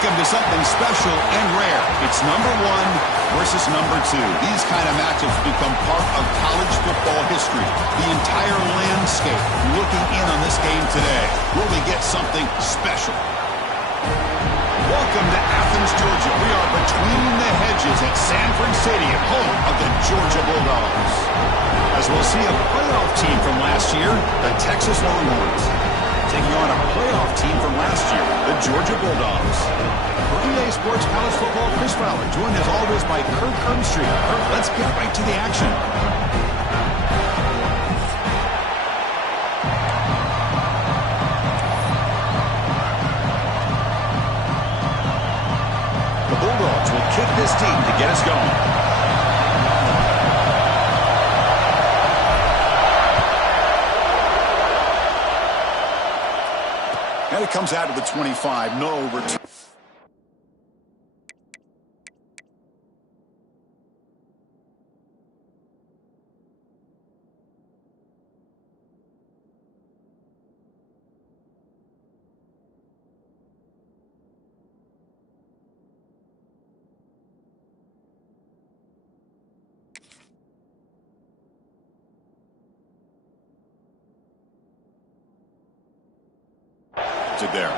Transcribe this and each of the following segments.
Welcome to something special and rare. It's number one versus number two. These kind of matchups become part of college football history. The entire landscape looking in on this game today. Will we get something special? Welcome to Athens, Georgia. We are between the hedges at Sanford Stadium, home of the Georgia Bulldogs. As we'll see a playoff team from last year, the Texas Longhorns, taking on a playoff team from last year, the Georgia Bulldogs. For EA Sports College Football, Chris Fowler, joined as always by Kirk Herbstreit. Kirk, let's get right to the action. The Bulldogs will kick this team to get us going. It comes out to the 25. No return. There.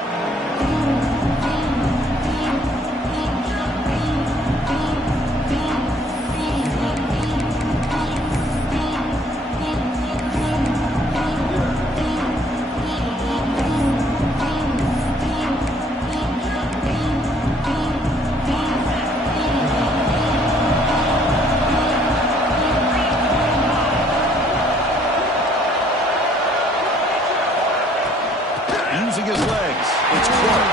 Using his legs, it's Clark.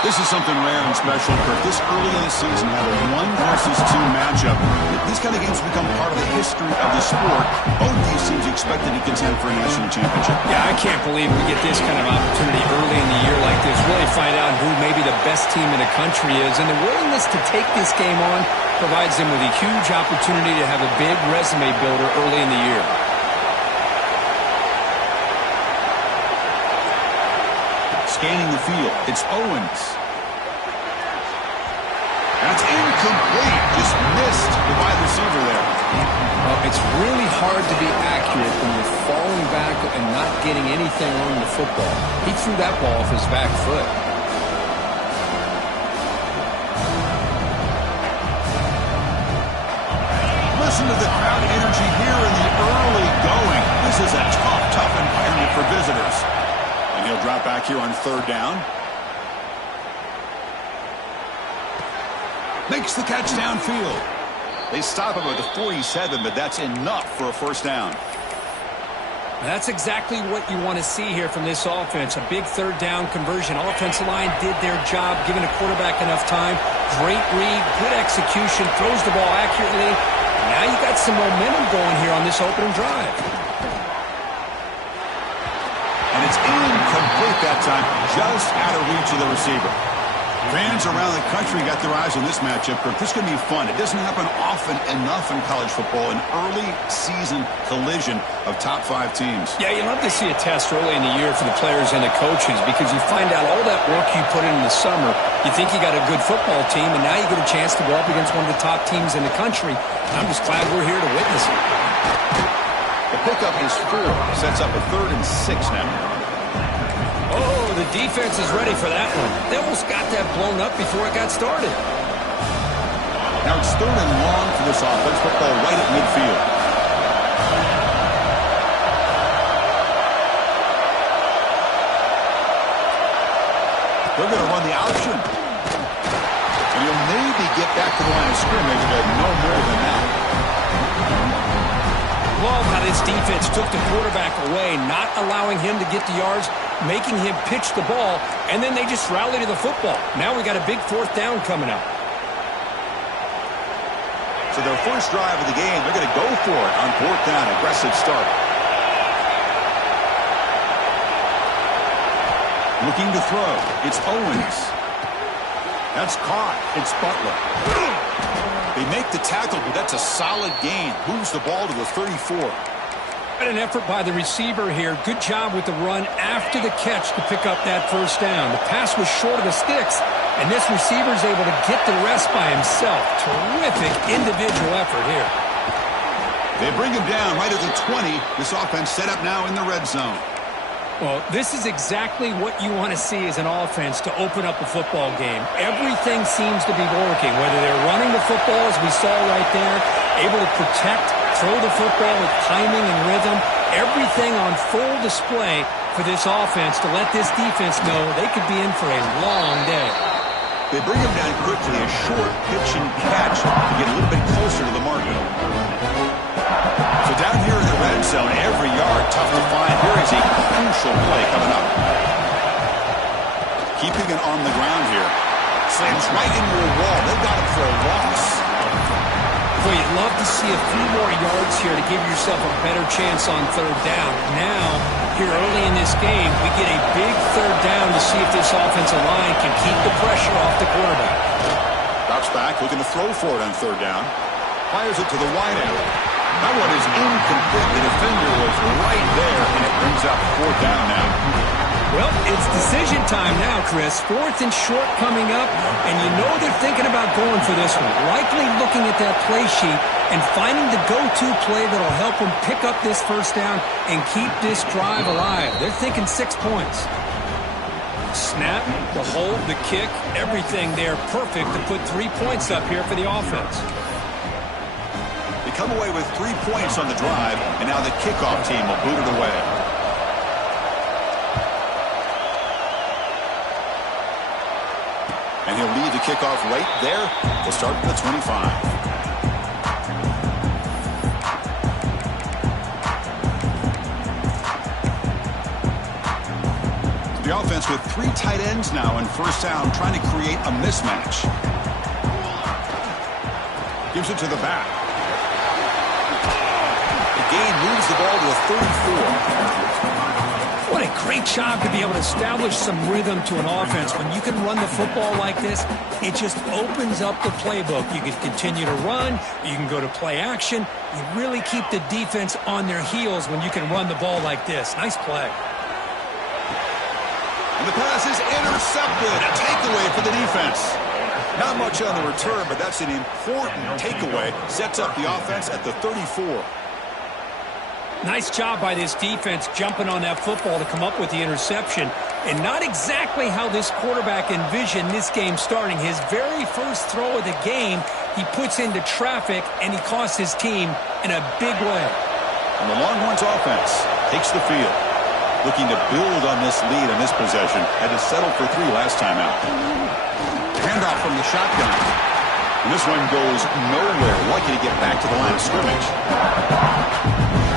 This is something rare and special, Kirk. This early in the season, have a 1-versus-2 matchup. These kind of games become part of the history of the sport. Both these teams expected to contend for a national championship. Yeah, I can't believe we get this kind of opportunity early in the year like this. Really find out who maybe the best team in the country is. And the willingness to take this game on provides them with a huge opportunity to have a big resume builder early in the year. Scanning the field, it's Owens. That's incomplete. Just missed the wide receiver there. Well, it's really hard to be accurate when you're falling back and not getting anything on the football. He threw that ball off his back foot. Listen to the crowd energy here in the early going. This is a tough environment for visitors. And he'll drop back here on 3rd down. Makes the catch downfield. They stop him at the 47, but that's enough for a 1st down. That's exactly what you want to see here from this offense. A big 3rd down conversion. Offensive line did their job, giving a quarterback enough time. Great read, good execution, throws the ball accurately. Now you got some momentum going here on this opening drive. And it's incomplete that time, just out of reach of the receiver. Fans around the country got their eyes on this matchup. This is going to be fun. It doesn't happen often enough in college football, an early season collision of top 5 teams. Yeah, you love to see a test early in the year for the players and the coaches because you find out all that work you put in the summer. You think you got a good football team, and now you get a chance to go up against one of the top teams in the country. I'm just glad we're here to witness it. The pickup is 4. Sets up a 3rd and 6 now. Oh, the defense is ready for that one. They almost got that blown up before it got started. Now it's 3rd and long for this offense. Football right at midfield. They're going to run the option. And he'll maybe get back to the line of scrimmage, but no more than that. Love how this defense took the quarterback away, not allowing him to get the yards, making him pitch the ball, and then they just rally to the football. Now we got a big 4th down coming up. So their first drive of the game, they're going to go for it on 4th down. Aggressive start. Looking to throw. It's Owens. That's caught. It's Butler. They make the tackle, but that's a solid gain. Moves the ball to the 34. An effort by the receiver here. Good job with the run after the catch to pick up that 1st down. The pass was short of the sticks, and this receiver is able to get the rest by himself. Terrific individual effort here. They bring him down right at the 20. This offense set up now in the red zone. Well, this is exactly what you want to see as an offense to open up a football game. Everything seems to be working, whether they're running the football, as we saw right there, able to protect, throw the football with timing and rhythm. Everything on full display for this offense to let this defense know they could be in for a long day. They bring him down quickly, a short pitch and catch to get a little bit closer to the market. So down here in the red zone, every yard tough to find. Here is a crucial play coming up. Keeping it on the ground here. Slams right into a wall. They got it for a loss. Well, you'd love to see a few more yards here to give yourself a better chance on 3rd down. Now, here early in this game, we get a big third down to see if this offensive line can keep the pressure off the quarterback. Drops back, looking to throw for it on third down. Fires it to the wide end. That one is incomplete. The defender was right there, and it brings up fourth down now. Well, it's decision time now, Chris. Fourth and short coming up, and you know they're thinking about going for this one. Likely looking at that play sheet and finding the go-to play that'll help them pick up this first down and keep this drive alive. They're thinking 6 points. Snap, the hold, the kick, everything there perfect to put 3 points up here for the offense. They come away with 3 points on the drive, and now the kickoff team will boot it away. And he'll lead the kickoff right there to start the 25. The offense with 3 tight ends now in first down, trying to create a mismatch. Gives it to the back. The gain moves the ball to a 34. What a great job to be able to establish some rhythm to an offense. When you can run the football like this, it just opens up the playbook. You can continue to run. You can go to play action. You really keep the defense on their heels when you can run the ball like this. Nice play. And the pass is intercepted. A takeaway for the defense. Not much on the return, but that's an important takeaway. Sets up the offense at the 34. Nice job by this defense jumping on that football to come up with the interception. And not exactly how this quarterback envisioned this game starting. His very first throw of the game, he puts into traffic, and he costs his team in a big way. And the Longhorns offense takes the field. Looking to build on this lead on this possession. Had to settle for 3 last time out. Handoff from the shotgun. And this one goes nowhere. Lucky to get back to the line of scrimmage.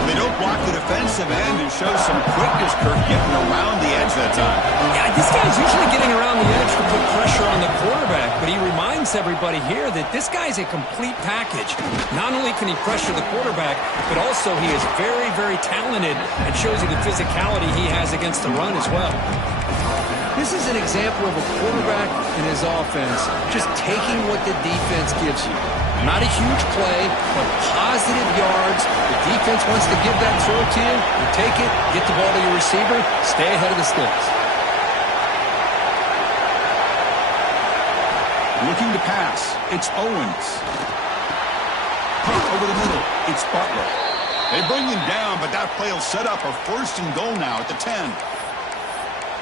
They don't block the defensive end and show some quickness, Kirk, getting around the edge that time. Yeah, this guy's usually getting around the edge to put pressure on the quarterback, but he reminds everybody here that this guy's a complete package. Not only can he pressure the quarterback, but also he is very, very talented and shows you the physicality he has against the run as well. This is an example of a quarterback and his offense just taking what the defense gives you. Not a huge play, but positive yards. The defense wants to give that throw to you. You take it, get the ball to your receiver, stay ahead of the sticks. Looking to pass. It's Owens. Over the middle. It's Butler. They bring him down, but that play will set up a first and goal now at the 10.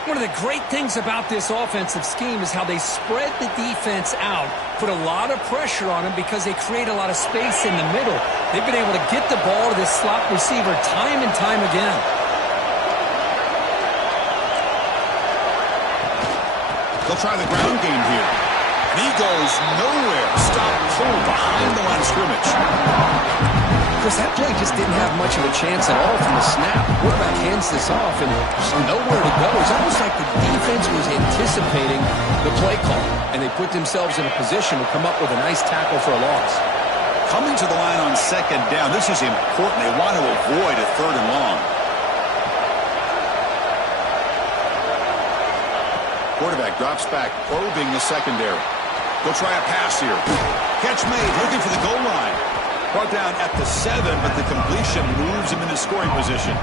One of the great things about this offensive scheme is how they spread the defense out, put a lot of pressure on them because they create a lot of space in the middle. They've been able to get the ball to this slot receiver time and time again. They'll try the ground game here. And he goes nowhere. Stop pulled behind the line of scrimmage. Chris, that play just didn't have much of a chance at all from the snap. Quarterback hands this off, and there's nowhere to go. It's almost like the defense was anticipating the play call, and they put themselves in a position to come up with a nice tackle for a loss. Coming to the line on second down, this is important. They want to avoid a third and long. Quarterback drops back, probing the secondary. They'll try a pass here. Catch made, looking for the goal line. Brought down at the 7, but the completion moves him into scoring position.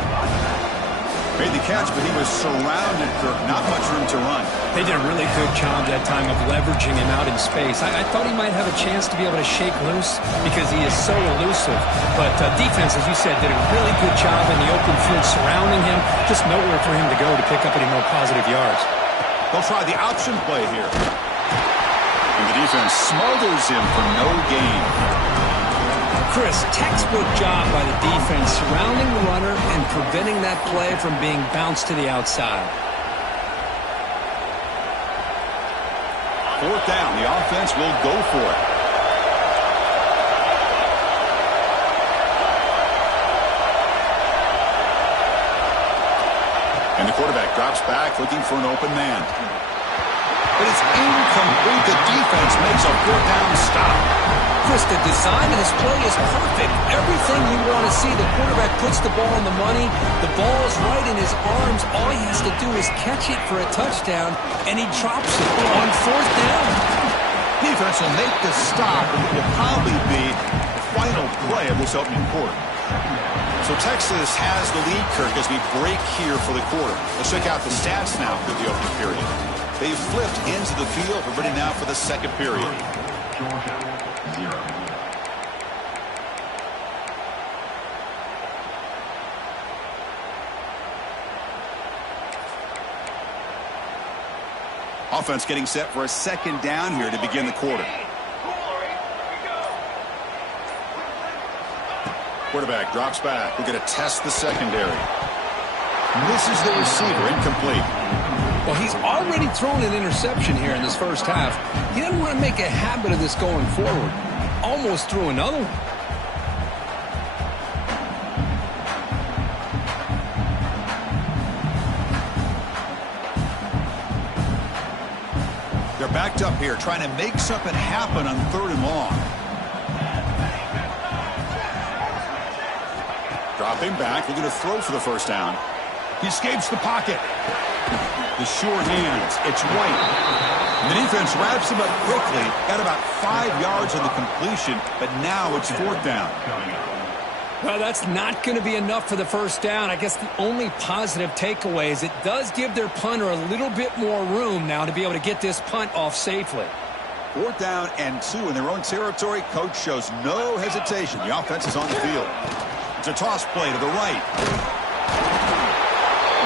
Made the catch, but he was surrounded, Kirk. Not much room to run. They did a really good job that time of leveraging him out in space. I thought he might have a chance to be able to shake loose because he is so elusive. But defense, as you said, did a really good job in the open field surrounding him. Just nowhere for him to go to pick up any more positive yards. They'll try the option play here. And the defense smothers him for no gain. Chris, textbook job by the defense surrounding the runner and preventing that play from being bounced to the outside. Fourth down, the offense will go for it. And the quarterback drops back looking for an open man. But it's incomplete. The defense makes a fourth down stop. Chris, Chris, the design of this play is perfect. Everything you want to see. The quarterback puts the ball on the money. The ball is right in his arms. All he has to do is catch it for a touchdown, and he drops it on 4th down. Defense will make the stop, and it will probably be the final play of this opening quarter. So Texas has the lead, Kirk, as we break here for the quarter. Let's check out the stats now for the opening period. They've flipped into the field. We're ready now for the second period. Georgia, 0. Offense getting set for a second down here to begin the quarter. Quarterback drops back. We're going to test the secondary. Misses the receiver, incomplete. Well, he's already thrown an interception here in this first half. He doesn't want to make a habit of this going forward. Almost threw another one. They're backed up here, trying to make something happen on 3rd and long. Dropping back, looking to throw for the first down. He escapes the pocket. The short hands, it's White. And the defense wraps him up quickly. Got about 5 yards on the completion, but now it's 4th down. Well, that's not going to be enough for the first down. I guess the only positive takeaway is it does give their punter a little bit more room now to be able to get this punt off safely. 4th down and 2 in their own territory. Coach shows no hesitation. The offense is on the field. It's a toss play to the right.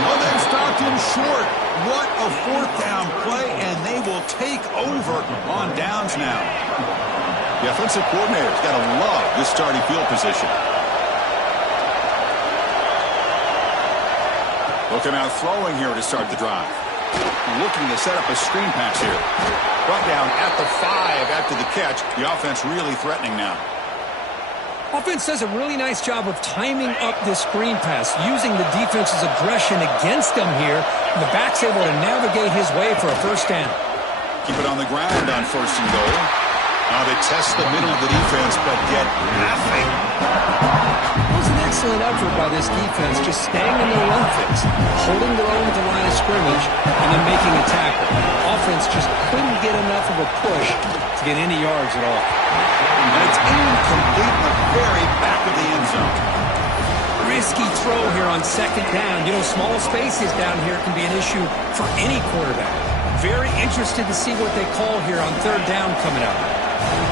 Well, they've stopped him short. What a 4th down play, and they will take over on downs now. The offensive coordinator's got to love this starting field position. Look him out throwing here to start the drive. Looking to set up a screen pass here. Brought down at the 5 after the catch. The offense really threatening now. Offense does a really nice job of timing up this screen pass, using the defense's aggression against them here. The back's able to navigate his way for a first down. Keep it on the ground on 1st and goal. Now they test the middle of the defense, but get nothing. It was an excellent effort by this defense, just staying in their run fix, holding their own at the line of scrimmage, and then making a tackle. Offense just couldn't get enough of a push to get any yards at all. And it's incomplete in the very back of the end zone. Risky throw here on 2nd down. You know, small spaces down here can be an issue for any quarterback. Very interested to see what they call here on 3rd down coming up.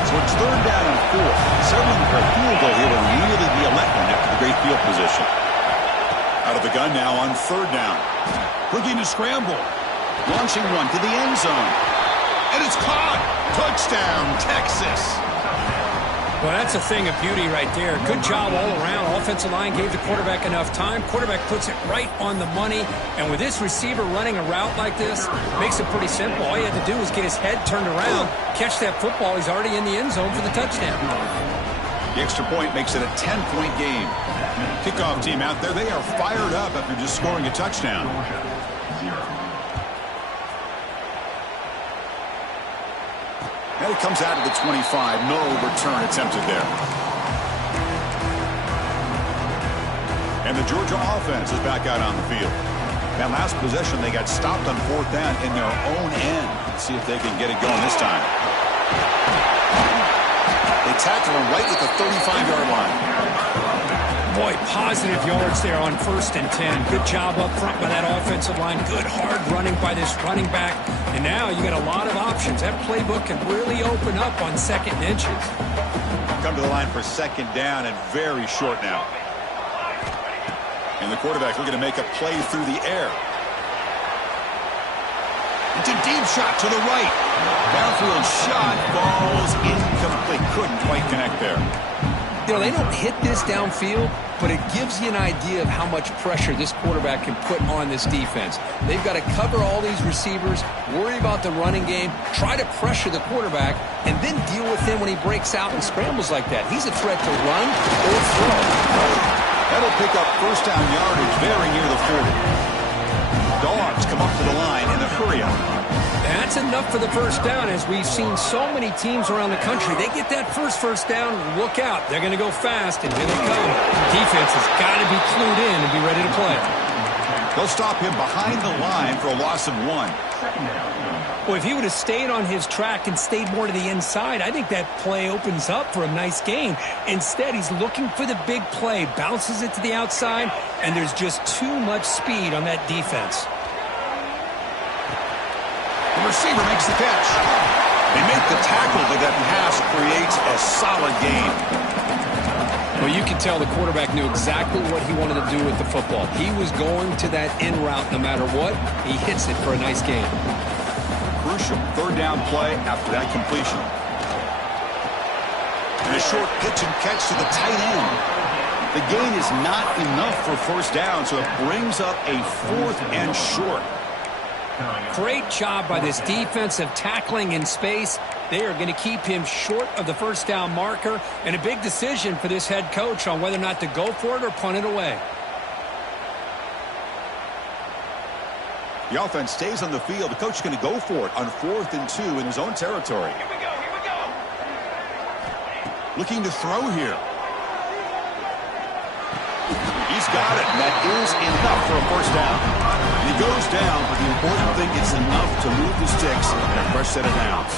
So it's 3rd down and 4. Settling for a field goal here will really be a letdown after the great field position. Out of the gun now on 3rd down. Looking to scramble. Launching one to the end zone. And it's caught. Touchdown, Texas. Well, that's a thing of beauty right there. Good job all around. Offensive line gave the quarterback enough time. Quarterback puts it right on the money. And with this receiver running a route like this, makes it pretty simple. All he had to do was get his head turned around, catch that football. He's already in the end zone for the touchdown. The extra point makes it a 10-point game. Kickoff team out there, they are fired up after just scoring a touchdown. And it comes out of the 25. No return attempted there. And the Georgia offense is back out on the field. That last possession, they got stopped on 4th down in their own end. Let's see if they can get it going this time. They tackle him right at the 35-yard line. Boy, positive yards there on 1st and 10. Good job up front by that offensive line. Good hard running by this running back. And now you got a lot of options. That playbook can really open up on 2nd and inches. Come to the line for 2nd down and very short now. And the quarterback looking to make a play through the air. It's a deep shot to the right. Downfield shot falls incomplete. Couldn't quite connect there. You know, they don't hit this downfield, but it gives you an idea of how much pressure this quarterback can put on this defense. They've got to cover all these receivers, worry about the running game, try to pressure the quarterback, and then deal with him when he breaks out and scrambles like that. He's a threat to run or throw. That'll pick up 1st down yardage very near the 40. Dogs come up to the line in a hurry up. That's enough for the first down, as we've seen so many teams around the country. They get that first down, look out. They're going to go fast, and here they come. Defense has got to be clued in and be ready to play. They'll stop him behind the line for a loss of 1. Well, if he would have stayed on his track and stayed more to the inside, I think that play opens up for a nice gain. Instead, he's looking for the big play, bounces it to the outside, and there's just too much speed on that defense. The receiver makes the catch. They make the tackle, but that pass creates a solid gain. Well, you can tell the quarterback knew exactly what he wanted to do with the football. He was going to that in route no matter what. He hits it for a nice gain. Crucial third down play after that completion. And a short pitch and catch to the tight end. The gain is not enough for first down, so it brings up a 4th and short. Great job by this defensive tackling in space. They are going to keep him short of the first down marker, and a big decision for this head coach on whether or not to go for it or punt it away. The offense stays on the field. The coach is going to go for it on 4th and 2 in his own territory. Here we go. Looking to throw here. He's got it, and that is enough for a first down. And he goes down, but the important thing is enough to move the sticks and a fresh set of downs.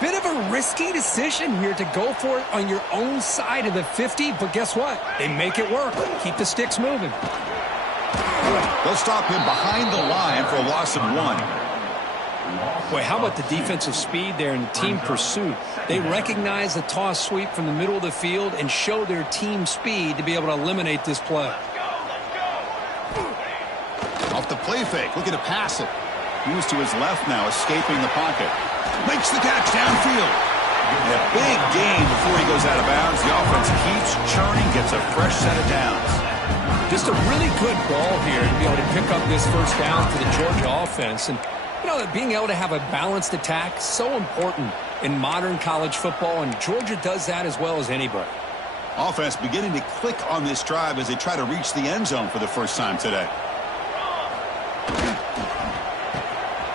Bit of a risky decision here to go for it on your own side of the 50, but guess what? They make it work. Keep the sticks moving. They'll stop him behind the line for a loss of 1. Boy, how about the defensive speed there and the team pursuit? They recognize the toss sweep from the middle of the field and show their team speed to be able to eliminate this play. Off the play fake, looking to pass it. Moves to his left now, escaping the pocket. Makes the catch downfield. And a big gain before he goes out of bounds. The offense keeps churning, gets a fresh set of downs. Just a really good ball here to be able to pick up this first down for the Georgia offense. And, you know, being able to have a balanced attack, so important in modern college football, and Georgia does that as well as anybody. Offense beginning to click on this drive as they try to reach the end zone for the first time today.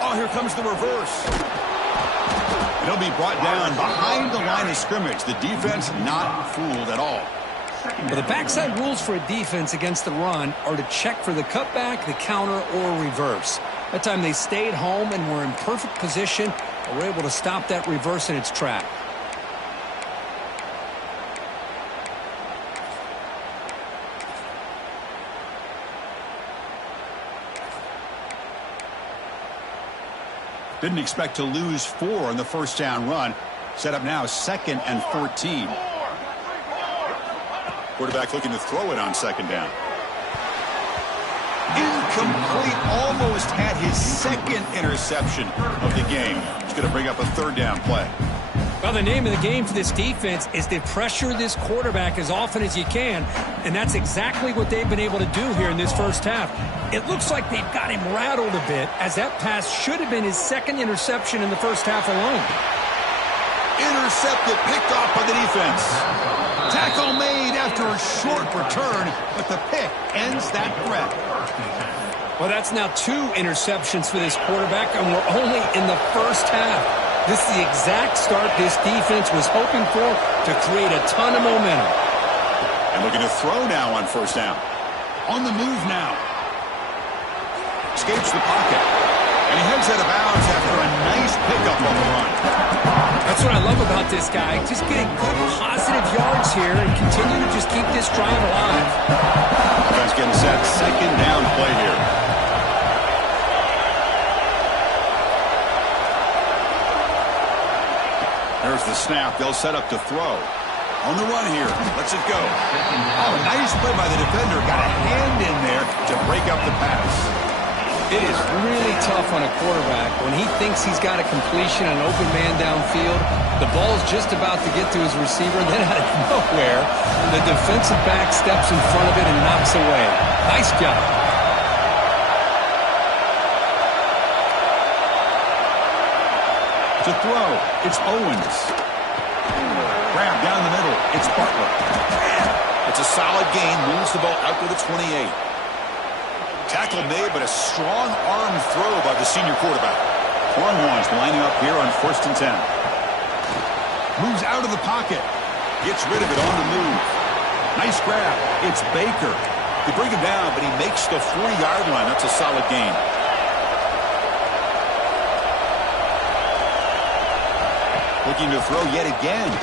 Oh, here comes the reverse. And he'll be brought down behind the line of scrimmage. The defense not fooled at all. Well, the backside rules for a defense against the run are to check for the cutback, the counter, or reverse. That time they stayed home and were in perfect position and were able to stop that reverse in its track. Didn't expect to lose 4 on the first down run. Set up now 2nd and 14. Quarterback looking to throw it on 2nd down. Incomplete. Almost had his 2nd interception of the game. He's going to bring up a 3rd down play. Well, the name of the game for this defense is to pressure this quarterback as often as you can, and that's exactly what they've been able to do here in this first half. It looks like they've got him rattled a bit, as that pass should have been his 2nd interception in the first half alone. Intercepted, picked off by the defense. Tackle made after a short return, but the pick ends that threat. Well, that's now 2 interceptions for this quarterback, and we're only in the first half. This is the exact start this defense was hoping for to create a ton of momentum. And looking to throw now on first down. On the move now. Escapes the pocket. And he heads out of bounds after a nice pickup on the run. That's what I love about this guy. Just getting good positive yards here and continue to just keep this drive alive. Defense getting set. 2nd down play here. There's the snap. They'll set up to throw. On the run here. Lets it go. Oh, nice play by the defender. Got a hand in there to break up the pass. It is really tough on a quarterback when he thinks he's got a completion, an open man downfield. The ball's just about to get to his receiver, and then out of nowhere, the defensive back steps in front of it and knocks away. Nice job. To throw, it's Owens. Grab down the middle, it's Butler. It's a solid gain, moves the ball out to the 28. Tackle made, but a strong arm throw by the senior quarterback. Longhorns lining up here on 1st and 10. Moves out of the pocket. Gets rid of it on the move. Nice grab. It's Baker. They bring him down, but he makes the 40-yard line. That's a solid gain. Looking to throw yet again.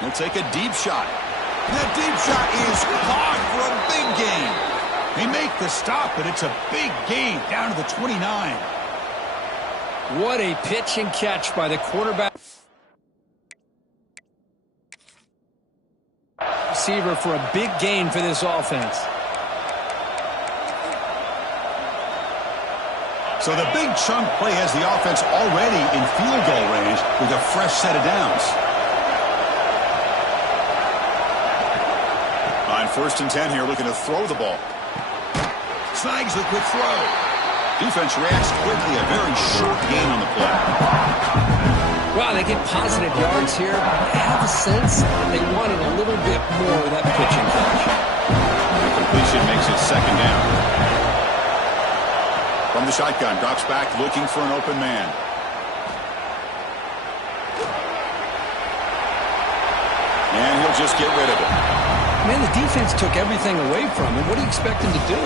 He'll take a deep shot. That deep shot is caught for a big gain. They make the stop, but it's a big gain down to the 29. What a pitch and catch by the quarterback. Receiver for a big gain for this offense. So the big chunk play has the offense already in field goal range with a fresh set of downs. On 1st and 10 here, looking to throw the ball. Snags the quick throw. Defense reacts quickly. A very short gain on the play. Wow, they get positive yards here. I have a sense that they wanted a little bit more of that pitch and catch. The completion makes it 2nd down. From the shotgun, drops back looking for an open man. And he'll just get rid of it. Man, the defense took everything away from him. What do you expect him to do?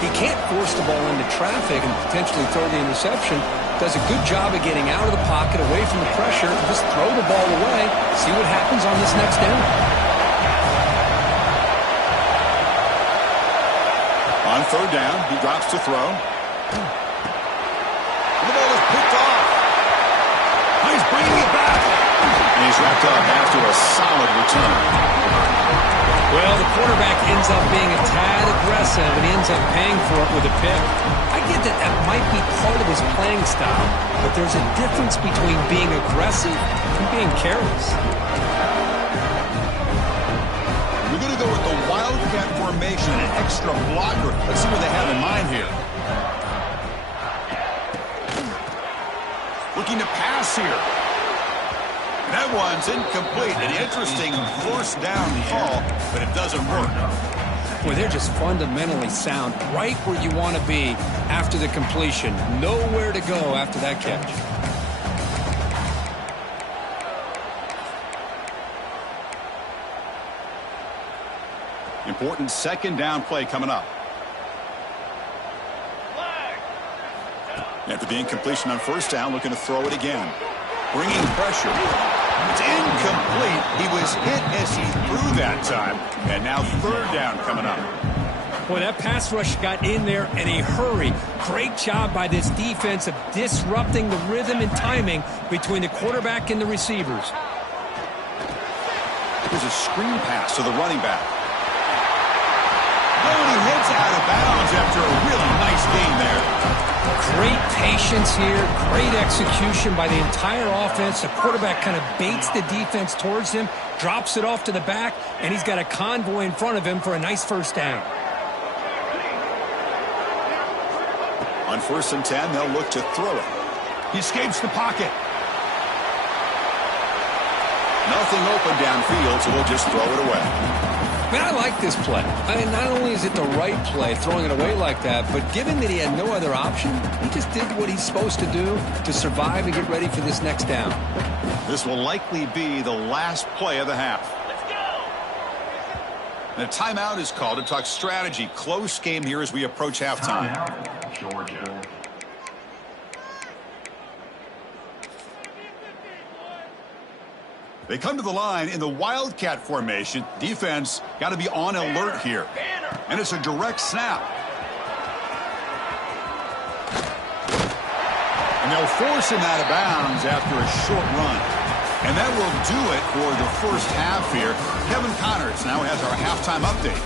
He can't force the ball into traffic and potentially throw the interception. Does a good job of getting out of the pocket, away from the pressure. Just throw the ball away. See what happens on this next down. On 3rd down, he drops to throw. The ball is picked off. He's bringing it back. And he's wrapped up after a solid return. Well, the quarterback ends up being a tad aggressive and he ends up paying for it with a pick. I get that that might be part of his playing style, but there's a difference between being aggressive and being careless. We're going to go with the Wildcat formation, an extra blocker. Let's see what they have in mind here. Looking to pass here. That one's incomplete. An interesting 1st down call, but it doesn't work. Well, they're just fundamentally sound, right where you want to be after the completion. Nowhere to go after that catch. Important 2nd down play coming up. After the incompletion on 1st down, looking to throw it again. Bringing pressure. It's incomplete. He was hit as he threw that time. And now 3rd down coming up. Boy, that pass rush got in there in a hurry. Great job by this defense of disrupting the rhythm and timing between the quarterback and the receivers. There's a screen pass to the running back. Oh, and he heads out of bounds after a really nice gain there. Great patience here, great execution by the entire offense. The quarterback kind of baits the defense towards him, drops it off to the back, and he's got a convoy in front of him for a nice 1st down. On 1st and 10, they'll look to throw it. He escapes the pocket. Nothing open downfield, so we'll just throw it away. Man, I like this play. I mean, not only is it the right play, throwing it away like that, but given that he had no other option, he just did what he's supposed to do to survive and get ready for this next down. This will likely be the last play of the half. And a timeout is called to talk strategy. Close game here as we approach halftime. Georgia. They come to the line in the Wildcat formation. Defense got to be on alert here. And it's a direct snap. And they'll force him out of bounds after a short run. And that will do it for the 1st half here. Kevin Connors now has our halftime update.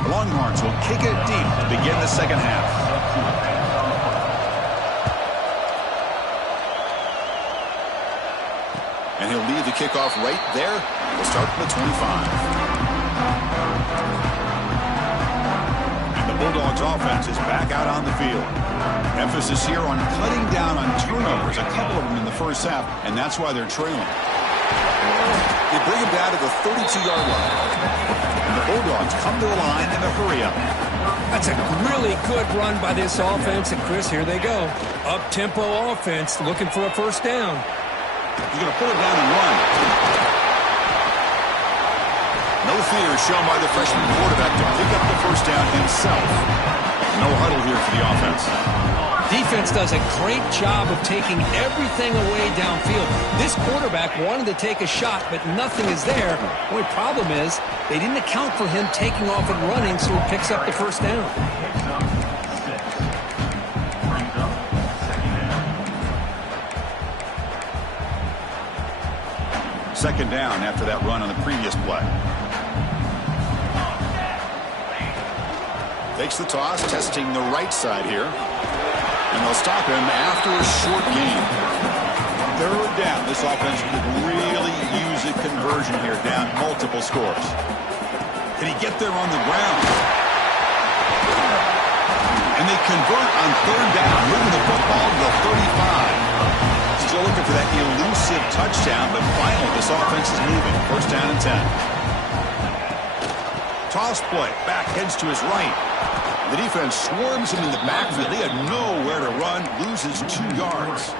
The Longhorns will kick it deep to begin the 2nd half. And he'll lead the kickoff right there. We'll start from the 25. And the Bulldogs offense is back out on the field. Emphasis here on cutting down on turnovers, a couple of them in the 1st half, and that's why they're trailing. They bring him down to the 32-yard line. And the the Bulldogs come to the line in a hurry-up. That's a really good run by this offense. And, Chris, here they go. Up-tempo offense looking for a first down. He's going to put it down and run. No fear shown by the freshman quarterback to pick up the first down himself. No huddle here for the offense. Defense does a great job of taking everything away downfield. This quarterback wanted to take a shot, but nothing is there. The only problem is they didn't account for him taking off and running, so he picks up the first down. Second down after that run on the previous play. Takes the toss, testing the right side here. And they'll stop him after a short gain. Third down. This offense could really use a conversion here, down multiple scores. Can he get there on the ground? And they convert on third down, moving the football to the 35. Still looking for that elusive touchdown, but finally this offense is moving. First down and 10. Toss play. Back heads to his right. The defense swarms him in the backfield. He had nowhere to run, loses 2 yards.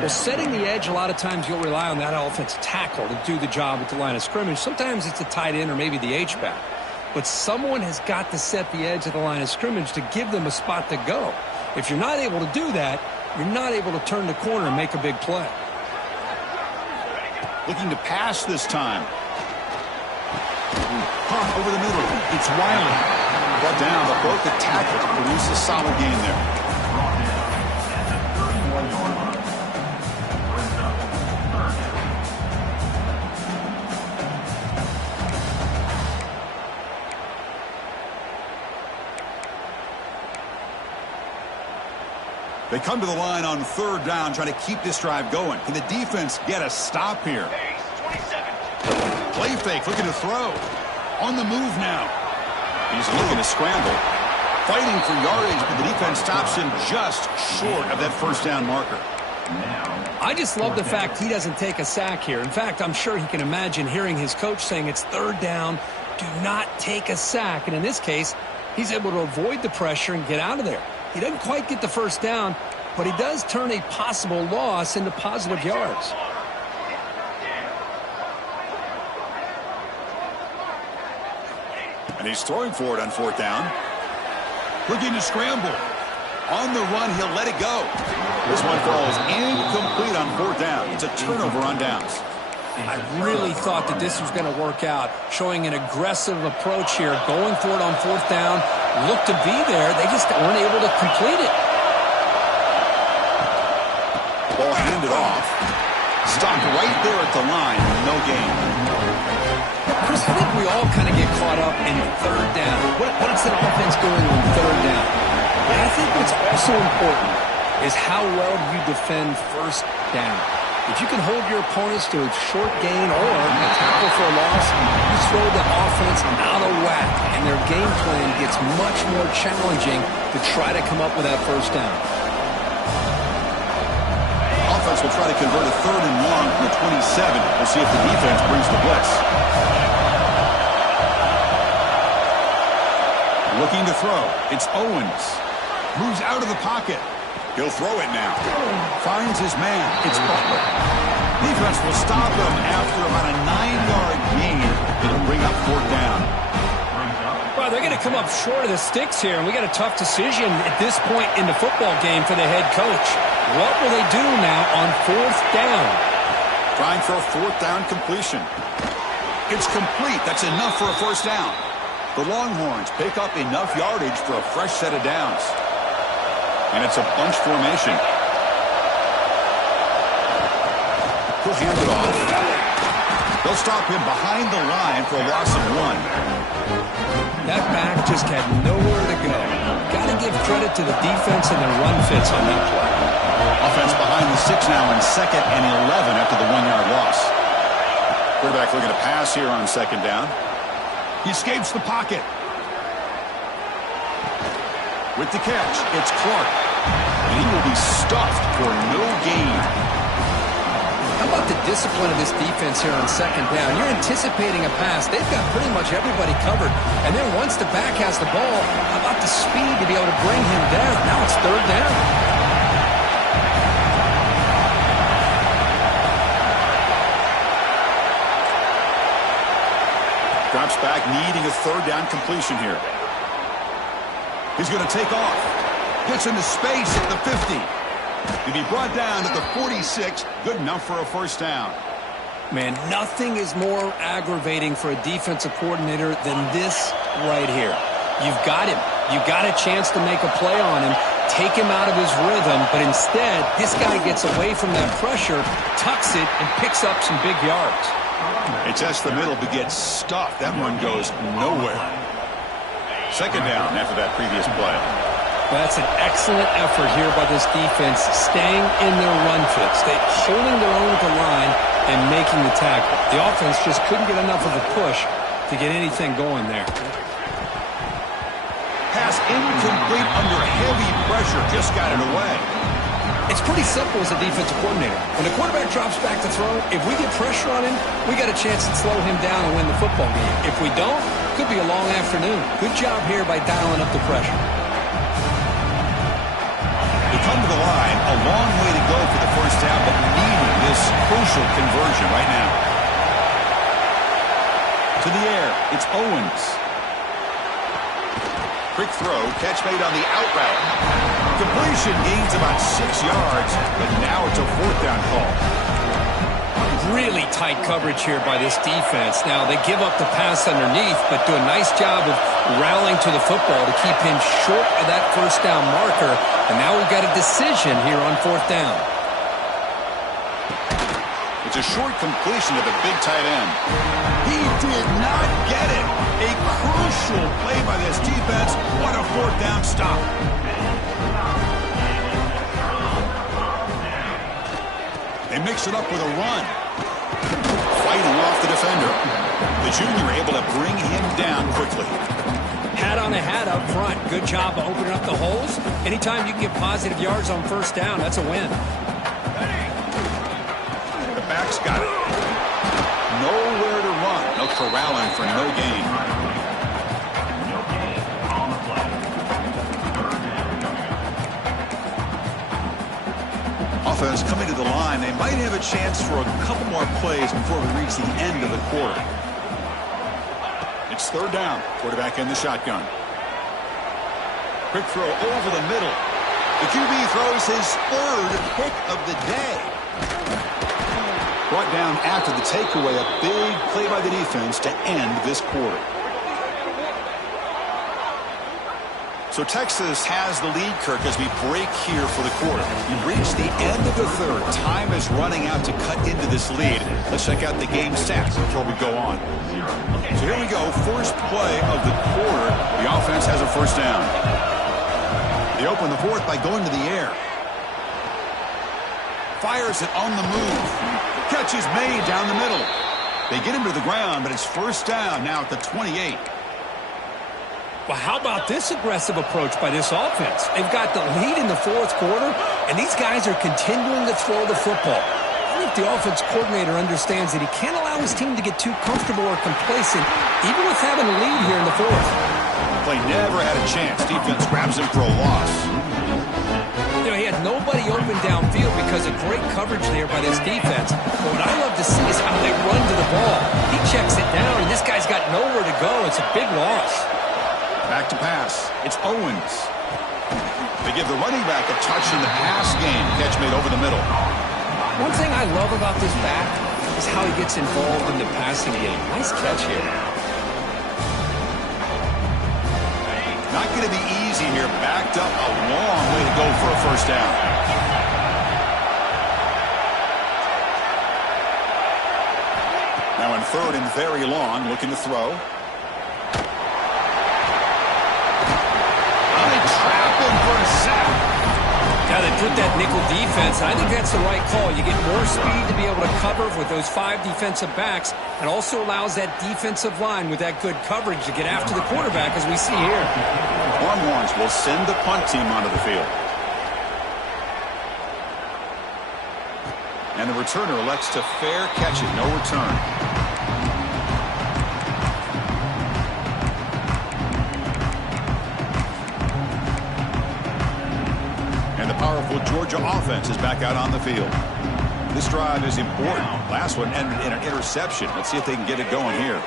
Well, setting the edge, a lot of times you'll rely on that offensive tackle to do the job at the line of scrimmage. Sometimes it's a tight end or maybe the H-back. But someone has got to set the edge of the line of scrimmage to give them a spot to go. If you're not able to do that, you're not able to turn the corner and make a big play. Looking to pass this time. Pump over the middle. It's Wiley. Brought down, but both the tackles produce a solid gain there. They come to the line on third down, trying to keep this drive going. Can the defense get a stop here? Play fake, looking to throw. On the move now. He's looking to scramble. Fighting for yardage, but the defense stops him just short of that first down marker. I just love the fact he doesn't take a sack here. In fact, I'm sure he can imagine hearing his coach saying it's third down, do not take a sack. And in this case, he's able to avoid the pressure and get out of there. He doesn't quite get the first down, but he does turn a possible loss into positive yards. And he's throwing for it on fourth down. Looking to scramble. On the run, he'll let it go. This one falls incomplete on fourth down. It's a turnover on downs. I really thought that this was going to work out, showing an aggressive approach here, going for it on fourth down. Looked to be there. They just weren't able to complete it. Ball handed off. Stopped right there at the line. No gain. Chris, I think we all kind of get caught up in third down. What's an offense doing on third down? And I think what's also important is how well you defend first down. If you can hold your opponents to a short gain or a tackle for a loss, you throw the offense out of whack, and their game plan gets much more challenging to try to come up with that first down. Offense will try to convert a third and long from the 27. We'll see if the defense brings the blitz. Looking to throw. It's Owens. Moves out of the pocket. He'll throw it now. Finds his man. It's Butler. Defense will stop him after about a 9-yard gain. It'll bring up fourth down. Well, they're going to come up short of the sticks here, and we got a tough decision at this point in the football game for the head coach. What will they do now on fourth down? Trying for a fourth down completion. It's complete. That's enough for a first down. The Longhorns pick up enough yardage for a fresh set of downs. And it's a bunch formation. He'll hand it off. They'll stop him behind the line for a loss of 1. That back just had nowhere to go. Got to give credit to the defense and their run fits on that play. Offense behind the 6 now in 2nd and 11 after the 1-yard loss. Quarterback looking to pass here on second down. He escapes the pocket. With the catch, it's Clark. And he will be stuffed for no gain. How about the discipline of this defense here on second down? You're anticipating a pass. They've got pretty much everybody covered. And then once the back has the ball, how about the speed to be able to bring him down? Now it's third down. Drops back, needing a third down completion here. He's going to take off. Gets into space at the 50. To be brought down at the 46. Good enough for a first down. Man, nothing is more aggravating for a defensive coordinator than this right here. You've got him. You've got a chance to make a play on him, take him out of his rhythm, but instead, this guy gets away from that pressure, tucks it, and picks up some big yards. It tests the middle but gets stuffed. That run goes nowhere. Second down after that previous play. Well, that's an excellent effort here by this defense, staying in their run fits. They're holding their own at the line and making the tackle. The offense just couldn't get enough of a push to get anything going there. Pass incomplete under heavy pressure. Just got it away. It's pretty simple as a defensive coordinator. When the quarterback drops back to throw, if we get pressure on him, we got a chance to slow him down and win the football game. If we don't, it could be a long afternoon. Good job here by dialing up the pressure. They come to the line, a long way to go for the first down, but needing this crucial conversion right now. To the air, it's Owens. Quick throw, catch made on the out route. Completion gains about 6 yards, but now it's a fourth down call. Really tight coverage here by this defense. Now, they give up the pass underneath, but do a nice job of rallying to the football to keep him short of that first down marker. And now we've got a decision here on fourth down. It's a short completion to the big tight end. He did not get it. A crucial play by this defense. What a fourth down stop. They mix it up with a run. Fighting off the defender. The junior able to bring him down quickly. Hat on a hat up front. Good job of opening up the holes. Anytime you can get positive yards on first down, that's a win. The back's got it. Nowhere to run. No corralling for no gain. Offense coming to the line. They might have a chance for a couple more plays before we reach the end of the quarter. It's third down. Quarterback in the shotgun. Quick throw over the middle. The QB throws his third pick of the day. Brought down after the takeaway. A big play by the defense to end this quarter. So Texas has the lead, Kirk, as we break here for the quarter. We've reached the end of the third. Time is running out to cut into this lead. Let's check out the game stats before we go on. So here we go. First play of the quarter. The offense has a first down. They open the fourth by going to the air. Fires it on the move. Catch is made down the middle. They get him to the ground, but it's first down now at the 28. Well, how about this aggressive approach by this offense? They've got the lead in the fourth quarter, and these guys are continuing to throw the football. I think the offense coordinator understands that he can't allow his team to get too comfortable or complacent, even with having a lead here in the fourth. Play never had a chance. Defense grabs him for a loss. You know, he had nobody open downfield because of great coverage there by this defense. But what I love to see is how they run to the ball. He checks it down, and this guy's got nowhere to go. It's a big loss. Back to pass. It's Owens. They give the running back a touch in the pass game. Catch made over the middle. One thing I love about this back is how he gets involved in the passing game. Nice catch here. Not going to be easy here. Backed up a long way to go for a first down. Now in third and very long, looking to throw. Now they put that nickel defense, and I think that's the right call. You get more speed to be able to cover with those 5 defensive backs, and also allows that defensive line with that good coverage to get after the quarterback, as we see here. Longhorns will send the punt team onto the field. And the returner elects to fair catch it. No return. And the powerful Georgia offense is back out on the field. This drive is important. Last one ended in an interception. Let's see if they can get it going here.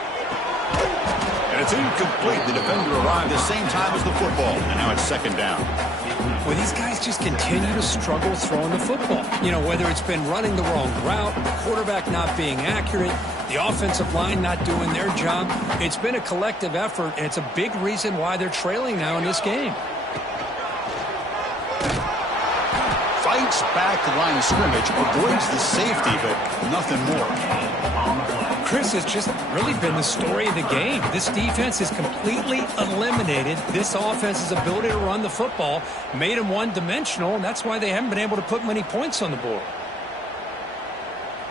And it's incomplete. The defender arrived the same time as the football. And now it's second down. Well, these guys just continue to struggle throwing the football. You know, whether it's been running the wrong route, the quarterback not being accurate, the offensive line not doing their job. It's been a collective effort, and it's a big reason why they're trailing now in this game. Fights back the line of scrimmage, avoids the safety, but nothing more. Chris, has just really been the story of the game. This defense has completely eliminated this offense's ability to run the football, made them one-dimensional, and that's why they haven't been able to put many points on the board.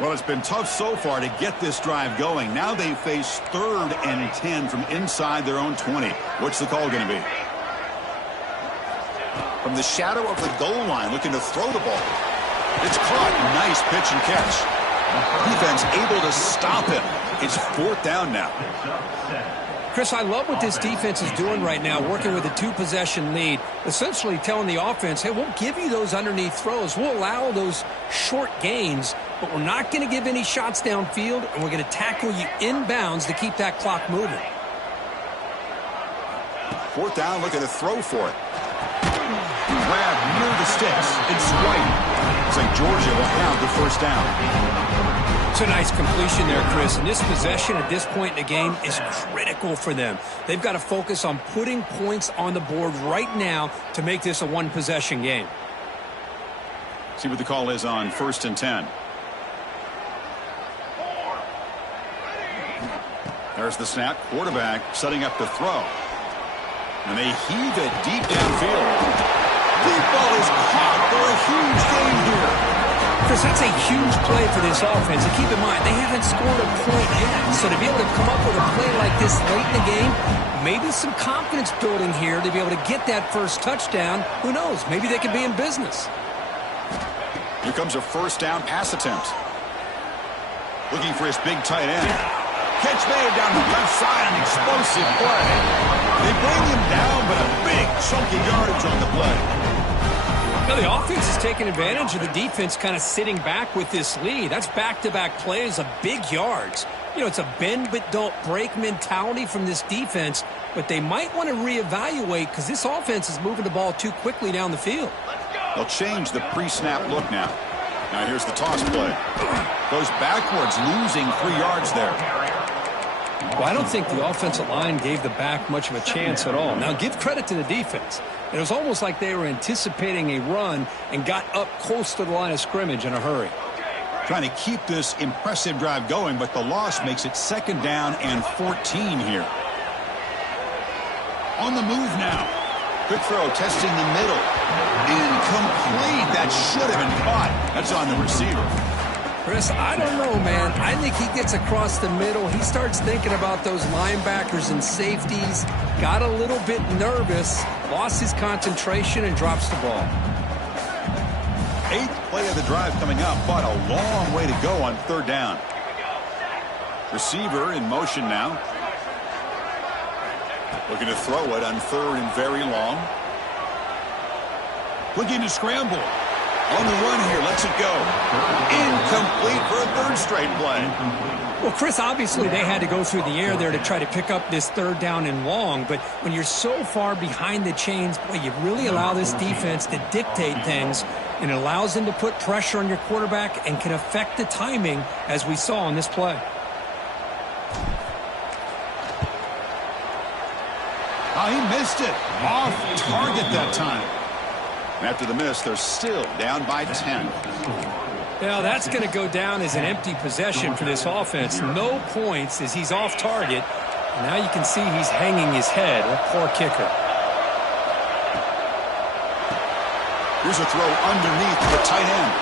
Well, it's been tough so far to get this drive going. Now they face 3rd and 10 from inside their own 20. What's the call going to be? From the shadow of the goal line, looking to throw the ball. It's caught. Nice pitch and catch. Defense able to stop him. It's 4th down now. Chris, I love what this defense is doing right now, working with a 2-possession lead, essentially telling the offense, hey, we'll give you those underneath throws. We'll allow those short gains, but we're not going to give any shots downfield, and we're going to tackle you inbounds to keep that clock moving. 4th down, looking to throw for it. Grab near the sticks. It's White. Looks like Georgia will have the first down. It's a nice completion there, Chris. And this possession at this point in the game is critical for them. They've got to focus on putting points on the board right now to make this a one-possession game. See what the call is on 1st and 10. There's the snap. Quarterback setting up the throw. And they heave it deep downfield. Deep ball is caught for a huge gain here. Chris, that's a huge play for this offense. And keep in mind, they haven't scored a point yet. So to be able to come up with a play like this late in the game, maybe some confidence building here to be able to get that first touchdown. Who knows? Maybe they could be in business. Here comes a 1st down pass attempt. Looking for his big tight end. Catch made down the left side, an explosive play. They bring him down, but a big chunky yardage on the play. Now the offense is taking advantage of the defense kind of sitting back with this lead. That's back-to-back plays of big yards. You know, it's a bend but don't break mentality from this defense, but they might want to reevaluate because this offense is moving the ball too quickly down the field. They'll change the pre-snap look now. Now here's the toss play. Goes backwards, losing 3 yards there. Well, I don't think the offensive line gave the back much of a chance at all. Now, give credit to the defense. It was almost like they were anticipating a run and got up close to the line of scrimmage in a hurry. Trying to keep this impressive drive going, but the loss makes it 2nd down and 14 here. On the move now. Quick throw, testing the middle. Incomplete. That should have been caught. That's on the receiver. Chris, I don't know, man. I think he gets across the middle. He starts thinking about those linebackers and safeties. Got a little bit nervous, lost his concentration, and drops the ball. 8th play of the drive coming up, but a long way to go on 3rd down. Receiver in motion now. Looking to throw it on 3rd and very long. Looking to scramble. On the run here, lets it go. Incomplete for a 3rd straight play. Well, Chris, obviously they had to go through the air there to try to pick up this 3rd down and long, but when you're so far behind the chains, boy, you really allow this defense to dictate things, and it allows them to put pressure on your quarterback and can affect the timing, as we saw on this play. Oh, he missed it. Off target that time. After the miss, they're still down by 10. Now, that's going to go down as an empty possession for this offense. No points as he's off target. Now you can see he's hanging his head. A poor kicker. Here's a throw underneath to the tight end.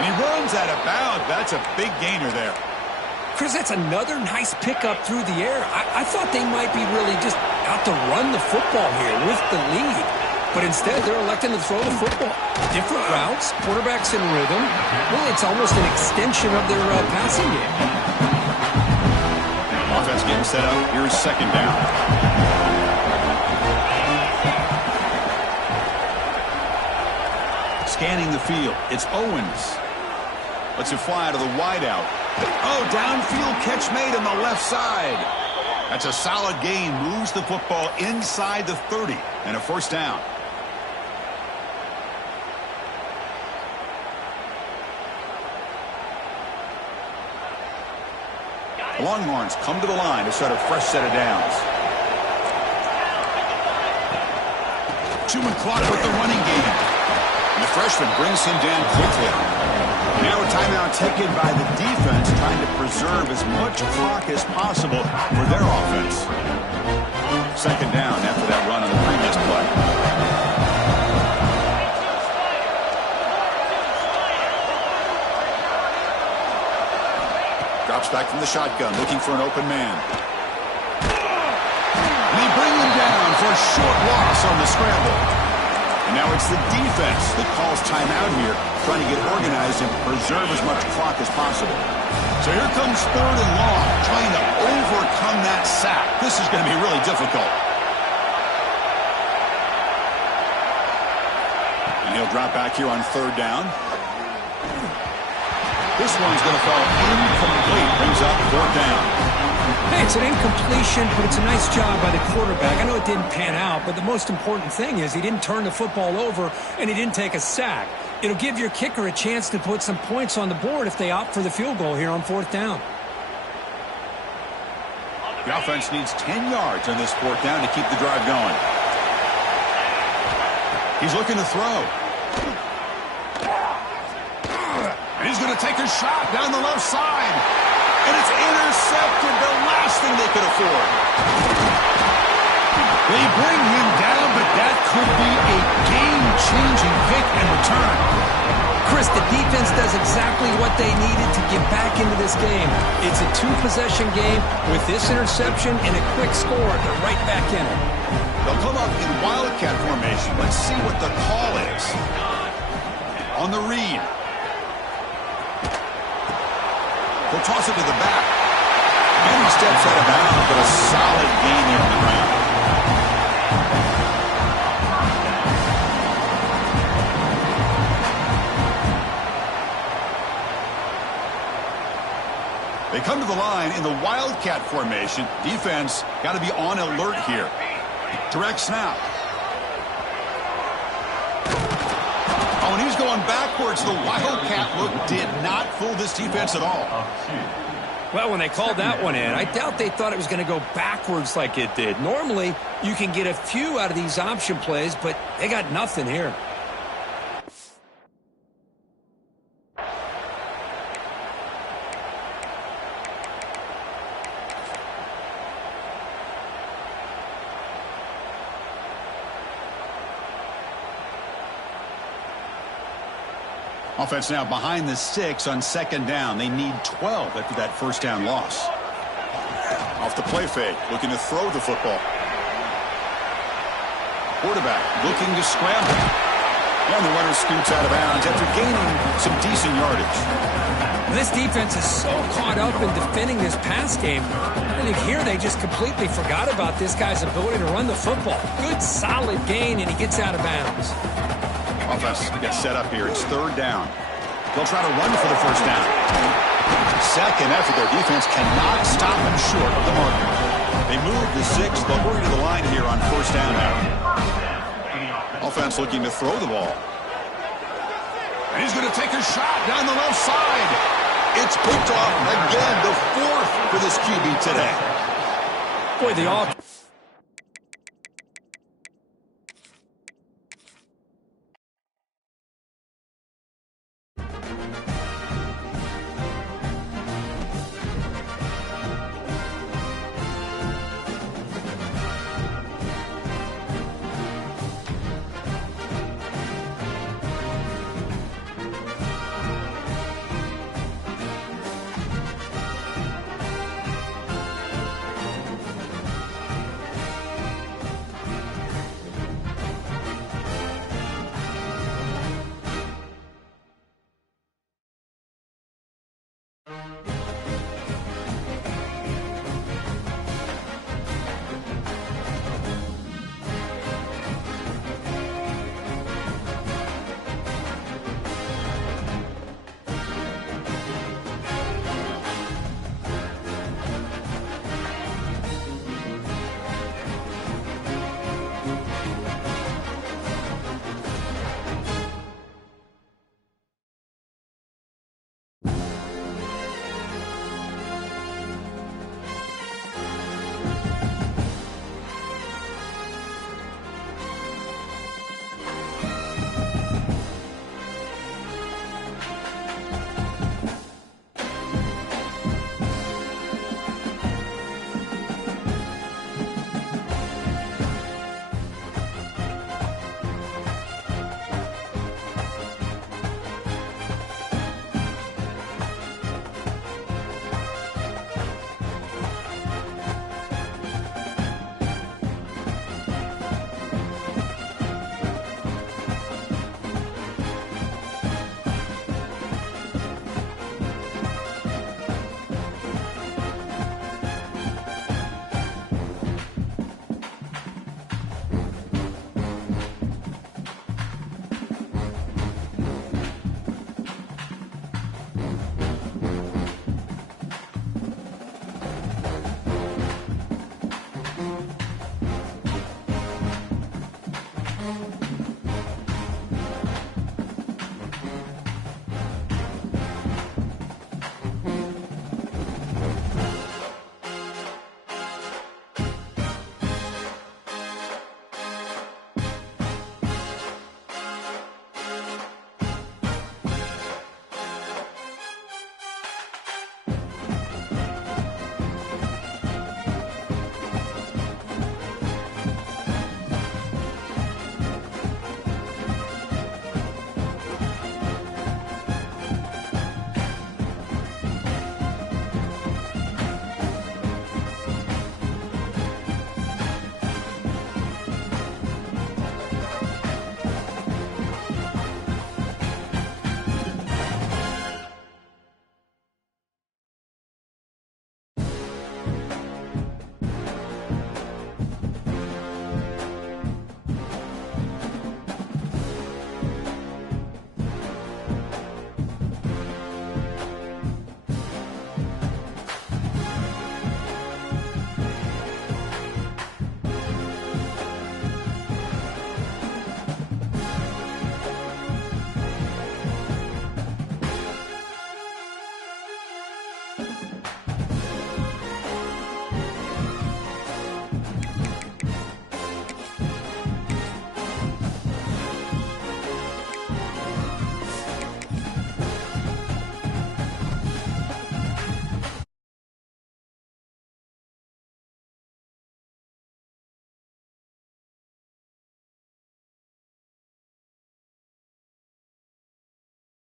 And he runs out of bounds. That's a big gainer there. Chris, that's another nice pickup through the air. I thought they might be really just out to run the football here with the lead. But instead, they're electing to throw the football. Different routes, quarterbacks in rhythm. Really, it's almost an extension of their passing game. Offense getting set up. Here's second down. Scanning the field. It's Owens. Lets it fly to the wideout. Oh, downfield catch made on the left side. That's a solid gain. Moves the football inside the 30. And a first down. The Longhorns come to the line to start a fresh set of downs. Chewing clock with the running game. And the freshman brings him down quickly. Now a timeout taken by the defense, trying to preserve as much clock as possible for their offense. Second down after that run on the previous play. Drops back from the shotgun, looking for an open man. And they bring him down for a short loss on the scramble. And now it's the defense that calls timeout here, trying to get organized and preserve as much clock as possible. So here comes third and long, trying to overcome that sack. This is going to be really difficult. And he'll drop back here on third down. This one's going to fall incomplete. Brings up fourth down. Hey, it's an incompletion, but it's a nice job by the quarterback. I know it didn't pan out, but the most important thing is he didn't turn the football over and he didn't take a sack. It'll give your kicker a chance to put some points on the board if they opt for the field goal here on fourth down. The offense needs 10 yards on this fourth down to keep the drive going. He's looking to throw. And he's going to take a shot down the left side. And it's intercepted, the last thing they could afford. They bring him down, but that could be a game-changing pick and return. Chris, the defense does exactly what they needed to get back into this game. It's a two-possession game. With this interception and a quick score, they're right back in it. They'll come up in Wildcat formation. Let's see what the call is. On the read. He'll toss it to the back. And he steps out of bounds, but a solid gain there on the ground. They come to the line in the Wildcat formation. Defense got to be on alert here. Direct snap. Oh, and he's going backwards. The Wildcat look did not fool this defense at all. Well, when they called that one in, I doubt they thought it was going to go backwards like it did. Normally, you can get a few out of these option plays, but they got nothing here. Offense now behind the 6 on second down. They need 12 after that first down loss. Off the play fake, looking to throw the football. Quarterback looking to scramble. And the runner scoots out of bounds after gaining some decent yardage. This defense is so caught up in defending this pass game. I think here they just completely forgot about this guy's ability to run the football. Good, solid gain, and he gets out of bounds. Offense gets set up here. It's third down. They'll try to run for the first down. Second effort. Their defense cannot stop them short of the marker. They move the 6. They'll hurry to the line here on first down now. Offense looking to throw the ball. And he's going to take a shot down the left side. It's picked off again. The 4th for this QB today. Boy, the offense.